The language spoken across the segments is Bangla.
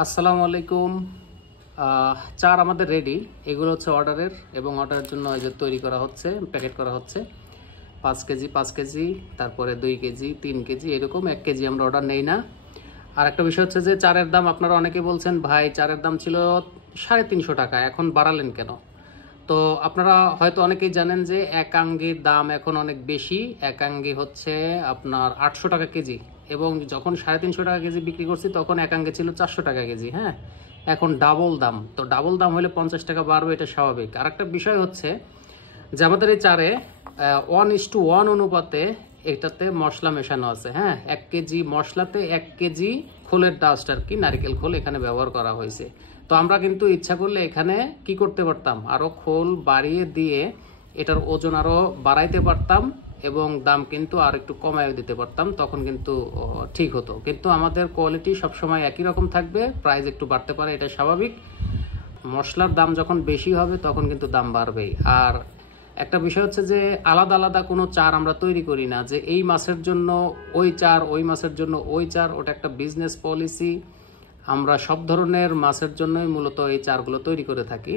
আসসালামু আলাইকুম। চার আমাদের রেডি, এগুলো হচ্ছে অর্ডারের এবং অর্ডারের জন্য এই যে তৈরি করা হচ্ছে, প্যাকেট করা হচ্ছে। 5 কেজি 5 কেজি, তারপরে 2 কেজি 3 কেজি, এরকম 1 কেজি আমরা অর্ডার নেই না। আর একটা বিষয় হচ্ছে যে চারের দাম আপনারা অনেকে বলছেন ভাই চারের দাম ছিল 350 টাকা, এখন বাড়ালেন কেন? তো আপনারা হয়তো অনেকেই জানেন যে একাঙ্গির দাম এখন অনেক বেশি। একাঙ্গি হচ্ছে আপনার 800 টাকা কেজি, এবং যখন 350 টাকা কেজি বিক্রি করছি তখন একাঙ্গে ছিল 400 টাকা কেজি। হ্যাঁ, এখন ডাবল দাম। তো ডাবল দাম হলে 50 টাকা বাড়বে, এটা স্বাভাবিক। আর একটা বিষয় হচ্ছে যে আমাদের এই চারে 1:1 অনুপাতে এটাতে মশলা মেশানো আছে। হ্যাঁ, 1 কেজি মশলাতে 1 কেজি খোলের ডাস্ট আর কি, নারিকেল খোল এখানে ব্যবহার করা হয়েছে। তো আমরা কিন্তু ইচ্ছা করলে এখানে কি করতে পারতাম, আরো খোল বাড়িয়ে দিয়ে এটার ওজন আরো বাড়াইতে পারতাম এবং দাম কিন্তু আর একটু কমায় দিতে পারতাম, তখন কিন্তু ঠিক হতো। কিন্তু আমাদের কোয়ালিটি সবসময় একই রকম থাকবে, প্রাইস একটু বাড়তে পারে, এটা স্বাভাবিক। মশলার দাম যখন বেশি হবে তখন কিন্তু দাম বাড়বেই। আর একটা বিষয় হচ্ছে যে আলাদা আলাদা কোনো চার আমরা তৈরি করি না, যে এই মাসের জন্য ওই চার, ওই মাসের জন্য ওই চার। ওটা একটা বিজনেস পলিসি। আমরা সব ধরনের মাছের জন্যই মূলত এই চারগুলো তৈরি করে থাকি।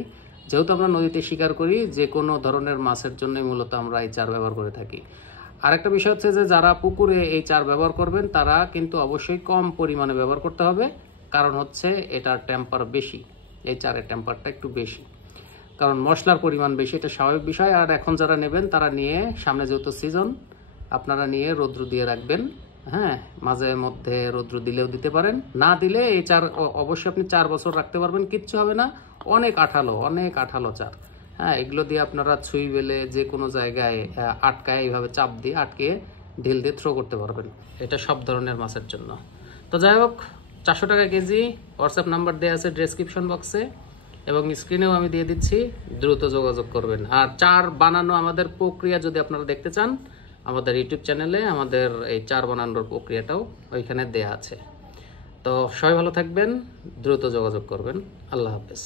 যেহেতু আমরা নদীতে শিকার করি, যে কোনো ধরনের মাছের জন্যই মূলত আমরা এই চার ব্যবহার করে থাকি। আরেকটা বিষয় হচ্ছে যে যারা পুকুরে এই চার ব্যবহার করবেন তারা কিন্তু অবশ্যই কম পরিমাণে ব্যবহার করতে হবে, কারণ হচ্ছে এটার টেম্পার বেশি, এই চারের টেম্পারটা একটু বেশি, কারণ মশলার পরিমাণ বেশি, এটা স্বাভাবিক বিষয়। আর এখন যারা নেবেন তারা নিয়ে, সামনে যেহেতু সিজন, আপনারা নিয়ে রৌদ্র দিয়ে রাখবেন। হ্যাঁ, মাঝে মধ্যে রৌদ্র দিলেও দিতে পারেন, না দিলে এই চার অবশ্যই আপনি 4 বছর রাখতে পারবেন, কিচ্ছু হবে না। অনেক আঠালো, অনেক আঠালো চার। হ্যাঁ, এগুলো দিয়ে আপনারা ছুঁই বেলে যে কোনো জায়গায় আটকায়, এইভাবে চাপ দিয়ে আটকে ঢিল দিয়ে থ্রো করতে পারবেন। এটা সব ধরনের মাছের জন্য। তো যাই হোক, 400 টাকা কেজি। হোয়াটসঅ্যাপ নাম্বার দেওয়া আছে ডেসক্রিপশন বক্সে এবং স্ক্রিনেও আমি দিয়ে দিচ্ছি, দ্রুত যোগাযোগ করবেন। আর চার বানানো আমাদের প্রক্রিয়া যদি আপনারা দেখতে চান, আমাদের ইউটিউব চ্যানেলে আমাদের এই চার বানানোর প্রক্রিয়াটাও ওইখানে দেয়া আছে। তো সবাই ভালো থাকবেন, দ্রুত যোগাযোগ করবেন। আল্লাহ হাফেজ।